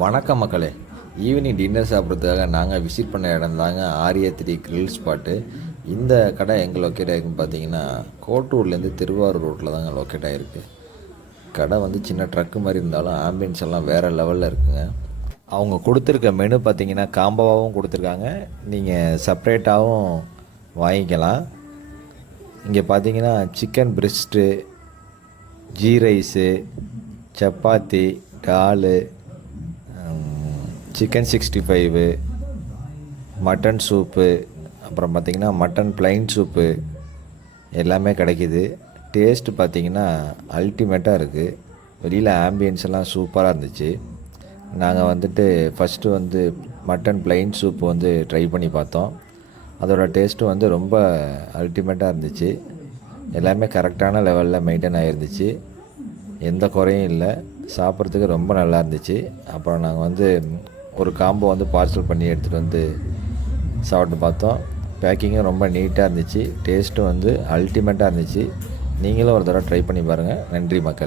வணக்கம் மக்களே. Evening dinner சாப்பிட்றதுக்காக நாங்கள் விசிட் பண்ண இடம் தாங்க ஆர்யா 3 கிரில் ஸ்பாட்டு. இந்த கடை எங்கே லொக்கேட் ஆகிருக்குன்னு பார்த்தீங்கன்னா கோட்டூர்லேருந்து திருவாரூர் ரோட்டில் தாங்க லொக்கேட் ஆகிருக்கு. கடை வந்து சின்ன ட்ரக்கு மாதிரி இருந்தாலும் ஆம்பியன்ஸ் எல்லாம் வேறு லெவலில் இருக்குங்க. அவங்க கொடுத்துருக்க மெனு பார்த்தீங்கன்னா காம்போவாகவும் கொடுத்துருக்காங்க, நீங்கள் செப்ரேட்டாகவும் வாங்கிக்கலாம். இங்கே பார்த்தீங்கன்னா chicken breast, ghee rice, chapati, dal, chicken 65, mutton soup, அப்புறம் பார்த்திங்கன்னா மட்டன் ப்ளைன் சூப்பு எல்லாமே கிடைக்கிது. டேஸ்ட்டு பார்த்திங்கன்னா அல்டிமேட்டாக இருக்குது. வெளியில் ஆம்பியன்ஸ் எல்லாம் சூப்பராக இருந்துச்சு. நாங்கள் வந்துட்டு ஃபஸ்ட்டு வந்து மட்டன் ப்ளைன் சூப்பு வந்து ட்ரை பண்ணி பார்த்தோம். அதோடய டேஸ்ட்டு வந்து ரொம்ப அல்டிமேட்டாக இருந்துச்சு. எல்லாமே கரெக்டான லெவலில் மெயின்டைன் ஆகிருந்துச்சு, எந்த குறையும் இல்லை. சாப்பிட்றதுக்கு ரொம்ப நல்லா இருந்துச்சு. அப்புறம் நாங்கள் வந்து ஒரு காம்போ வந்து பார்சல் பண்ணி எடுத்துகிட்டு வந்து சாப்பிட்டு பார்த்தோம். பேக்கிங்கும் ரொம்ப நீட்டாக இருந்துச்சு, டேஸ்ட்டும் வந்து அல்டிமேட்டாக இருந்துச்சு. நீங்களும் ஒரு தடவை ட்ரை பண்ணி பாருங்கள். நன்றி மக்களே.